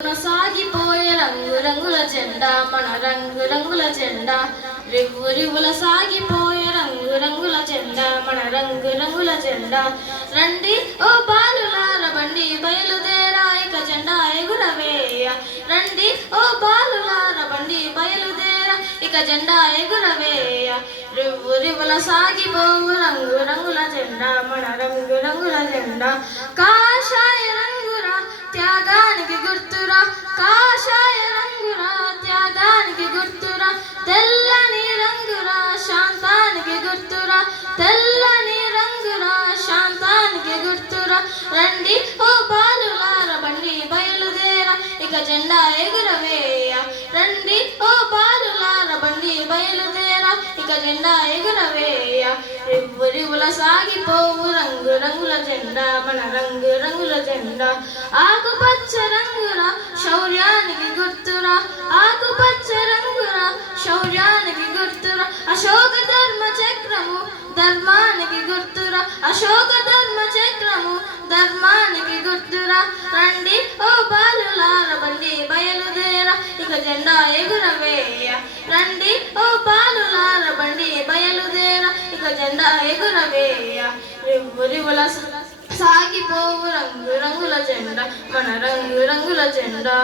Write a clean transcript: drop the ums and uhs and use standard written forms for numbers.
సాగిపోయే రంగు రంగుల జెండా మన రంగు రంగుల జెండా రివ్వు రివ్వుల సాగిపోయే రంగు రంగుల జెండా మన రంగు రంగుల జెండా రండి ఓ బాలులార బండి బయలుదేరా ఇక జెండా ఎగురవేయ రండి ఓ బాలులార బండి బయలుదేరా ఇక జెండా ఎగురవేయ రివ్వు రివ్వుల సాగిపోవు రంగు రంగుల జెండా మన రంగు రంగుల జెండా కాషాయ రంగురా త్యాగానికి గుర్తురా కాషాయ రంగురా త్యాగానికి గుర్తురా తెల్లని రంగురా శాంతానికి గుర్తురా తెల్లని రంగురా శాంతానికి గుర్తురా రండి ఓ బాలులార బండి బయలుదేరా ఇక జెండా ఎగురవేయ రండి ఓ బాలులార బండి బయలుదేరా ఇక జెండా ఎగురవేయ రివ్వు రివ్వుల సాగిపోవు రంగు రంగుల జెండా మన రంగు రంగుల జెండా ఆకుపచ్చ రంగురా శౌర్యానికి గుర్తురా ఆకుపచ్చ రంగురా శౌర్యానికి గుర్తురా అశోక ధర్మ చక్రము ధర్మానికి గుర్తురా అశోక ధర్మ చక్రము ధర్మానికి గుర్తురా రండి ఓ బాలులార బండి బయలుదేరా ఇక జెండా ఎగురవేయ రండి ఓ బాలులార బండి బయలుదేరా ఇక జెండా ఎగురవేయ రివ్వు రివ్వుల సాగిపోవు రంగు రంగుల జెండా మన రంగు రంగుల జెండా